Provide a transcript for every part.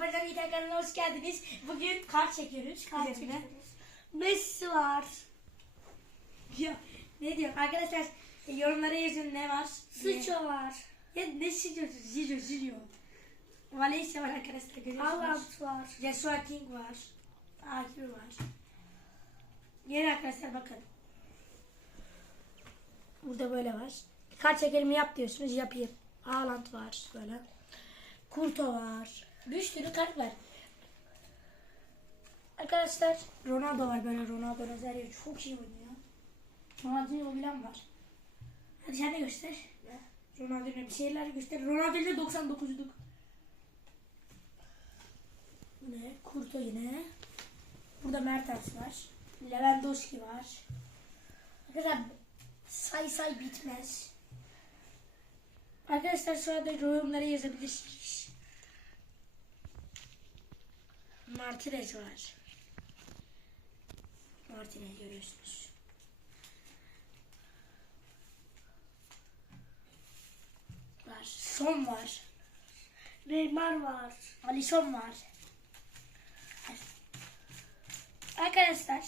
Afacan İlker kanalına hoş geldiniz. Bugün kart çekiyoruz. Kart üzerine. çekiyoruz. Messi var. Ya, ne diyorum arkadaşlar e, yorumlara yazın ne var? Sıço var. Ya ne Sıço? Ziro Ziro. Valencia var arkadaşlar görüyorsunuz. Haaland var. Joshua King var. Akif var. Gelin arkadaşlar bakın. Burada böyle var. Kart çekerimi yap diyorsunuz yapayım. Haaland var böyle. Kurto var. Bir sürü kart var. Arkadaşlar Ronaldo var böyle Ronaldo Nazario çok iyi oynuyor. Ronaldinho bilen var. Hadi sen de göster. Ronaldinho bir şeyler göster. Ronaldinho 99'luk. Bu ne? Kurto yine. Burada Mertens var. Lewandowski var. Arkadaşlar say say bitmez. Arkadaşlar şu anda yorumlara yazabilirsiniz. Martinez var. Martinez görüyorsunuz. Var. Son var. Neymar var. Alisson var. Arkadaşlar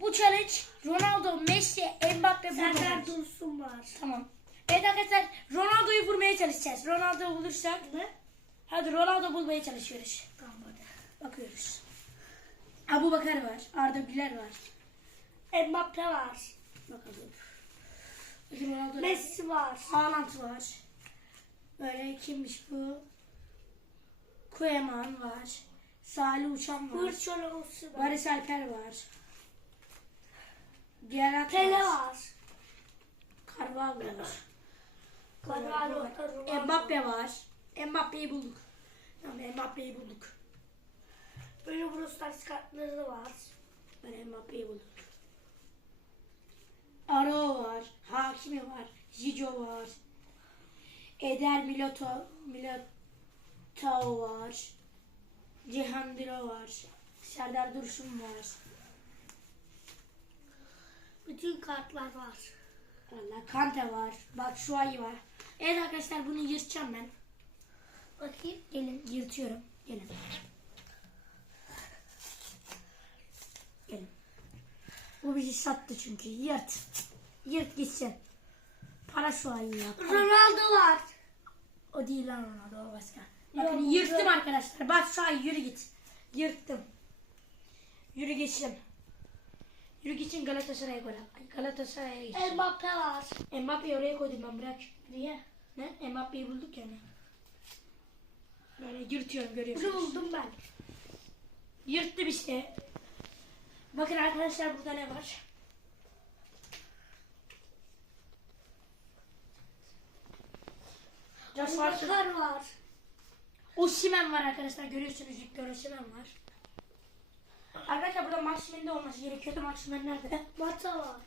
bu challenge Ronaldo, Messi, Mbappe Serdar. Dursun var. Tamam. Evet arkadaşlar Ronaldo'yu vurmaya çalışacağız. Ronaldo bulursak Ne? hadi Ronaldo bulmaya çalışıyoruz. Tamam. Bakıyoruz. Abu Bakar var. Arda Güler var. Mbappe var. Bakalım. Ronaldo Messi var. Haaland var. Böyle kimmiş bu? Koeman var. Salih Uçan var. Hırçolovsu var. Barış Alper var. Gerard Pele var. Carvalho var. Carvalho var. Mbappe var. Mbappe'yi bulduk. Tamam Mbappe'yi bulduk. Böyle Brostars kartları var. Ben Mbappe'yi bulduk. Aro var. Hakimi var. Zico var. Eder Miloto, Milotao var. Cihandiro var. Serdar Dursun var. Bütün kartlar var. Valla Kante var. Bak şu ayı var. Evet arkadaşlar bunu yırtacağım ben. Bakayım. Gelin yırtıyorum. Gelin. Bu bizi sattı çünkü. Yırt. Yırt gitsin. Para şu ayı ya. para. Ronaldo var. O değil lan Ronaldo o başka. Bakın Yok, yırttım yok. arkadaşlar. Bak şu ay yürü git. Yırttım. Yürü geçtim. Yürü geçin Galatasaray'a gol at. Galatasaray'a geçtim. Mbappe var. Mbappe'yi oraya koydum ben bırak. Niye? Ne? Mbappe'yi bulduk yani. Böyle yırtıyorum görüyorsunuz. buldum ben. Yırttım işte. Bakın arkadaşlar burada ne var? Josh var. Bakar var. Arkadaşlar. Görüyorsunuz Victor Osimhen var. Arkadaşlar burada Maximen de olması gerekiyordu. Maximen nerede? Mata var.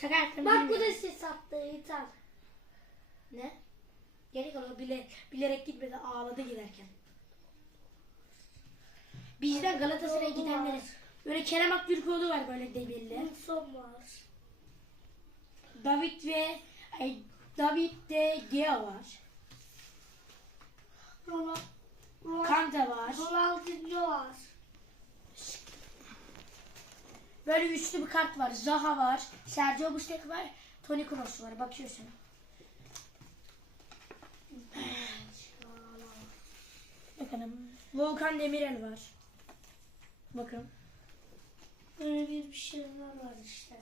Şaka yaptım. Bak bu da siz sattı İtal. Ne? Geri kalan bile, bilerek gitmedi ağladı giderken. Bizden Galatasaray'a Yolu gidenleri. var. Böyle Kerem Aktürkoğlu var böyle demirli. Wilson var. David ve ay, David de Gea var. Ronaldo. Ronaldo. Kante var. Ronaldinho var. Böyle üçlü bir kart var. Zaha var. Sergio Busquets var. Toni Kroos var. Bakıyorsun. Bakalım. Volkan Demirel var. Bakın. Böyle bir şeyler var işte.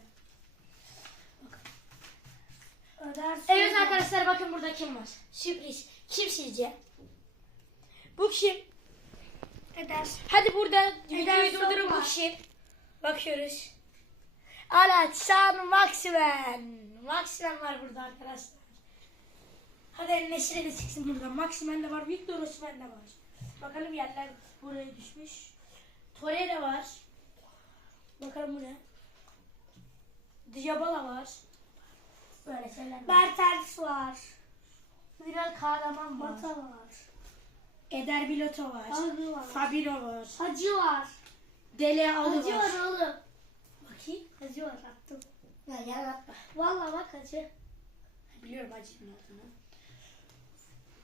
Ödersin. Evet arkadaşlar bakın burada kim var? Sürpriz. Kim sizce? Bu kim? Ödersin. Hadi burada videoyu Ederson durdurun bu var. kim? Bakıyoruz. Alaçan Maximen. Maximen var burada arkadaşlar. Hadi Neşire de çıksın buradan. Maximen de var. Victor Osimhen de var. Bakalım yerler buraya düşmüş. Torreira var. Bakalım bu ne? Diabala var. Böyle şeyler var. Mertens var. Bilal Kahraman var. Mata var. Eder Biloto var. Abi var. Fabino var. Hacı var. Dele Alı Hacı var. var oğlum. Bakayım. Hacı var attım. Ya yaratma. Valla bak hacı. Biliyorum acının olduğunu.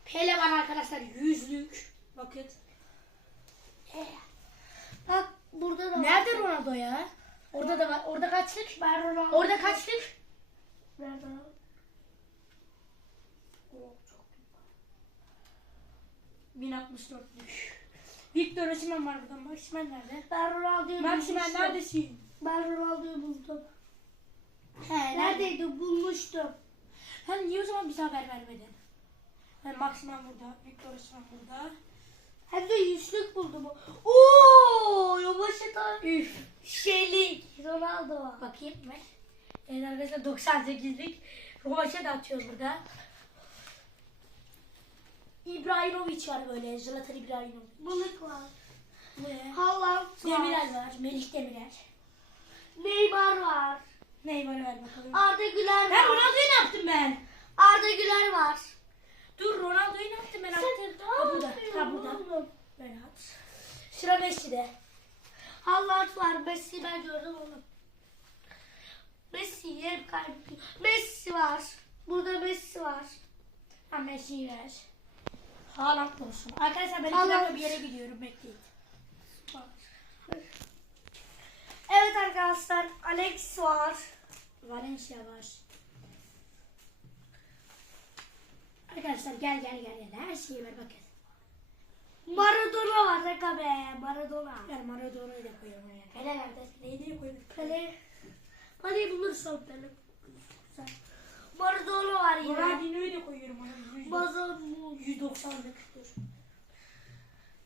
Pele var arkadaşlar yüzlük. Bakın. Burada da Nerede Ronaldo ya? Orada da var. Orada kaçlık? Ben Ronaldo. Orada kaçlık? Nerede? Oh, çok 1064'lük. Victor Osimhen var burada. Maximen nerede? Ben Ronaldo'yu Maximen bulmuştum. neredesin? Ben Ronaldo'yu buldum. He nerede? Neredeydi? Bulmuştum. Sen niye o zaman bize haber vermedin? Ben Maximen burada. Victor Osimhen burada. Hem de yüzlük buldum. Oo, yavaşta Üf. şeylik. Ronaldo. Bakayım ver. Evet arkadaşlar 98'lik. Rovaş'a da atıyoruz burada. İbrahimovic var böyle. Zlatan İbrahimovic. Balık var. Ne? Haaland var. Demirel var. Melih Demirel. Neymar var. Neymar'ı ver bakalım. Arda Güler Ben var. Ronaldo'yu ne yaptım ben? Arda Güler var. Dur Ronaldo'yu ne yaptım ben? Attım. Ha burada. Ha burada. Oğlum. Ben at. Sıra Messi'de. Haaland var. Messi ben gördüm onu. Messi hep kaybediyor. Messi var. Burada Messi var. Ha Messi'yi ver. Haaland olsun. Arkadaşlar ben Haaland. bir yere gidiyorum. Bekleyin. Evet arkadaşlar Alex var. Valencia var. Arkadaşlar gel gel gel gel. Her şeyi ver bakın. Maradona var Reka be. Maradona. Ver Maradona'yı da koyalım oraya. Pele nerede? Neydi koyalım? Hadi bulursan Pele. Güzel. Maradona var yine. Ronaldinho'yu da koyuyorum Bazon 190'lık. Dur.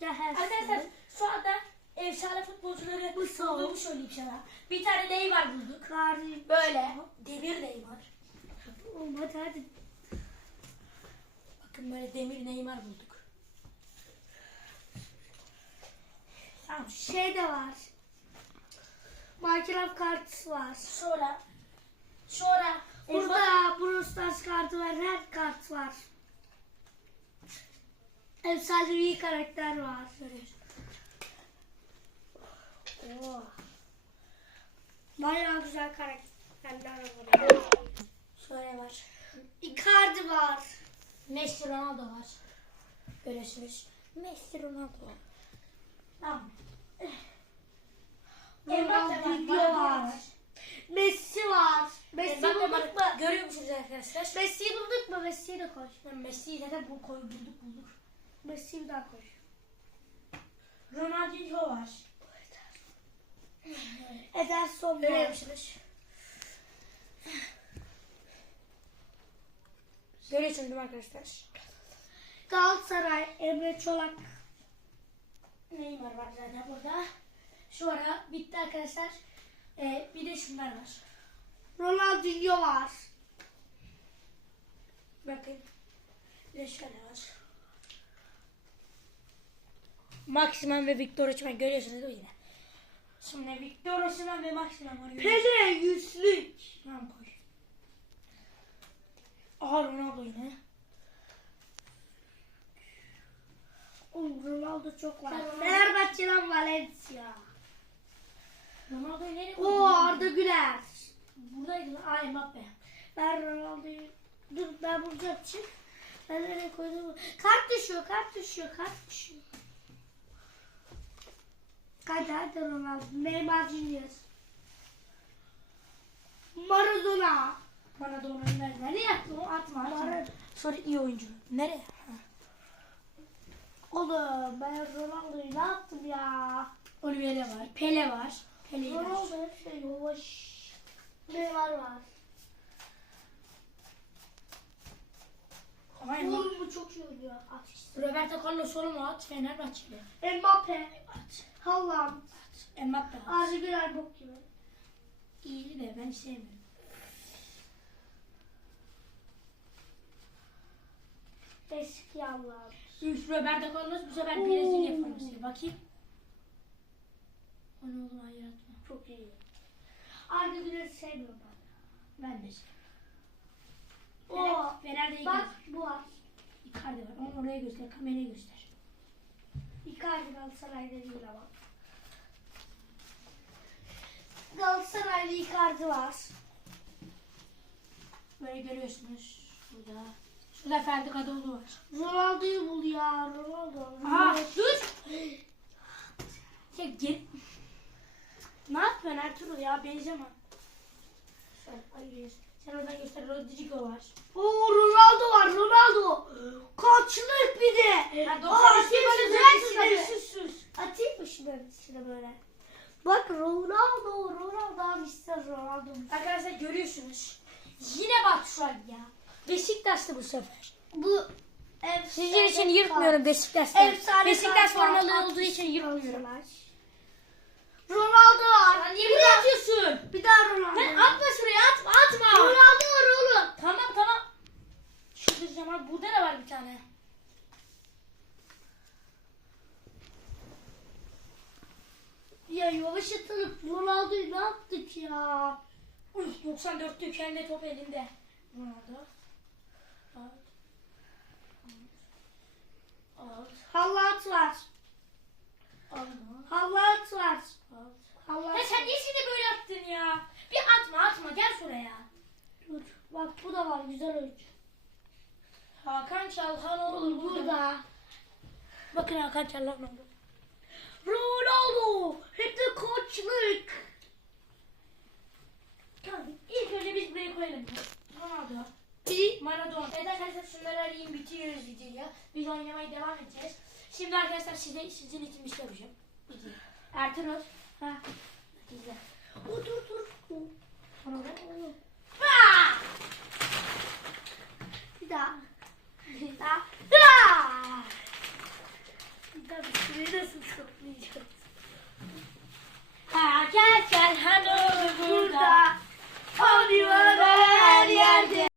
Arkadaşlar. Şu anda efsane futbolcuları Bu son. bulduğumu söyleyeyim sana. Bir tane Neymar bulduk. Karim. Böyle. Demir Neymar. Oğlum hadi hadi. Bakın böyle demir Neymar bulduk. Tamam. Şey de var. Minecraft kartı var. Sonra sonra Burada Brawl Stars kartı var. Her kart var. Efsanevi karakter var. Oo. Bayağı güzel karakterler var. şöyle var. Icardi var. Messi Ronaldo var. Görüyorsunuz. Messi Ronaldo. Tamam. Var. Messi var. Messi Mbappe bulduk var. mu? Görüyor musunuz arkadaşlar? Messi'yi bulduk mu? Messi'yi de koy. Ben Messi'yi zaten bu koy bulduk bulduk. Messi'yi bir daha koy. Ronaldinho var. Ederson Görüyor var. musunuz? Görüyorsunuz arkadaşlar? Galatasaray, Emre Çolak. Neymar var zaten burada. Şu ara bitti arkadaşlar. Ee, bir de şunlar var. Ronaldinho var. Bakın. Bir de şöyle var. Maximen ve Victor Osimhen görüyorsunuz değil mi yine? Şimdi Victor Osimhen ve Maximen var. Pele yüzlük. Tamam koy. Aha Ronaldo yine. Oğlum Ronaldo çok var. Fenerbahçe'den Valencia. Ronaldo'yu nereye? Oo Arda Güler. Buradaydı lan. Aa Mbappe. Ben Ronaldo'yu... Dur ben bulacağım çık. Ben nereye koydum? Kart düşüyor, kart düşüyor, kart düşüyor. Hadi hadi Ronaldo. Neymar Junior. Maradona. Maradona'yı ver. Nereye attın? Atma atma. Sonra iyi oyuncu. Nereye? Ha. Oğlum ben Ronaldo'yu ne yaptım ya? Oliveira var. Pele var. Pele'yi ver. Ronaldo hep şey yavaş. Neymar var. Ama. Oğlum bu çok iyi oynuyor. İşte. Roberto Carlos oğlum o at. Fenerbahçeli. Mbappe. At. Haaland. Mbappe at. Arda Güler bok gibi. İyiydi de ben sevmiyorum. Eski Allah'ım. Üf Roberto Carlos bu sefer Brezilya forması. Bakayım. O ne oğlum hayır atma. Çok iyi. Arda Güler'i sevmiyorum ben. Ben de sevmiyorum. Oo, Fener, iyi Bak bu var. Icardi var. Onu oraya göster. Kameraya göster. Icardi Galatasaray'da değil ama. Galatasaray'da Icardi var. Böyle görüyorsunuz. Burada. Şurada Ferdi Kadıoğlu var. Ronaldo'yu bul ya. Ronaldo. Aha dur. Ya gel. dur ya benzeme. Sen hayır. Sen oradan göster Rodrigo var. Oo Ronaldo var Ronaldo. Koçluk bir de. Ha, Aa, 92 atayım sus sus. Atayım mı şunu şunu böyle? Bak Ronaldo, Ronaldo abi işte Ronaldo. Arkadaşlar görüyorsunuz. Yine Batshuayi ya. Beşiktaş'tı bu sefer. Bu efsane Sizin için yırtmıyorum Beşiktaş'tan. Efsane Beşiktaş var. formalı olduğu için yırtmıyorum. Ronaldo var. Niye bir daha atıyorsun? Bir daha Ronaldo. Lan atma şuraya atma atma. Ronaldo var oğlum. Tamam tamam. Çıldıracağım abi burada da var bir tane. Ya yavaş atalım. Ronaldo'yu ne yaptık ya? Uy 94'lük kendi top elinde. Ronaldo. Hallat var. Al. Hallat var. Al. Hallat. Ya sen niye şimdi böyle attın ya? Bir atma atma gel şuraya. Dur. Bak bu da var güzel oyuncu. Hakan Çalhanoğlu burada. Burada. Bakın Hakan Çalhanoğlu. Ronaldo. Hep de koçluk. Tamam ilk önce biz buraya koyalım. Ronaldo. Bir Maradona. Evet arkadaşlar şunları arayayım bitiriyoruz videoyu. Biz oynamaya devam edeceğiz. Şimdi arkadaşlar size, sizin için bir şey yapacağım. İzle. Ertuğrul. Ha. İzle. O dur dur. Ronaldo. Ah! Bir daha. Bir daha. Ah! Bir daha bir süreyi nasıl toplayacağız? Hakan Çalhanoğlu burada. Burada. Abi var her yerde.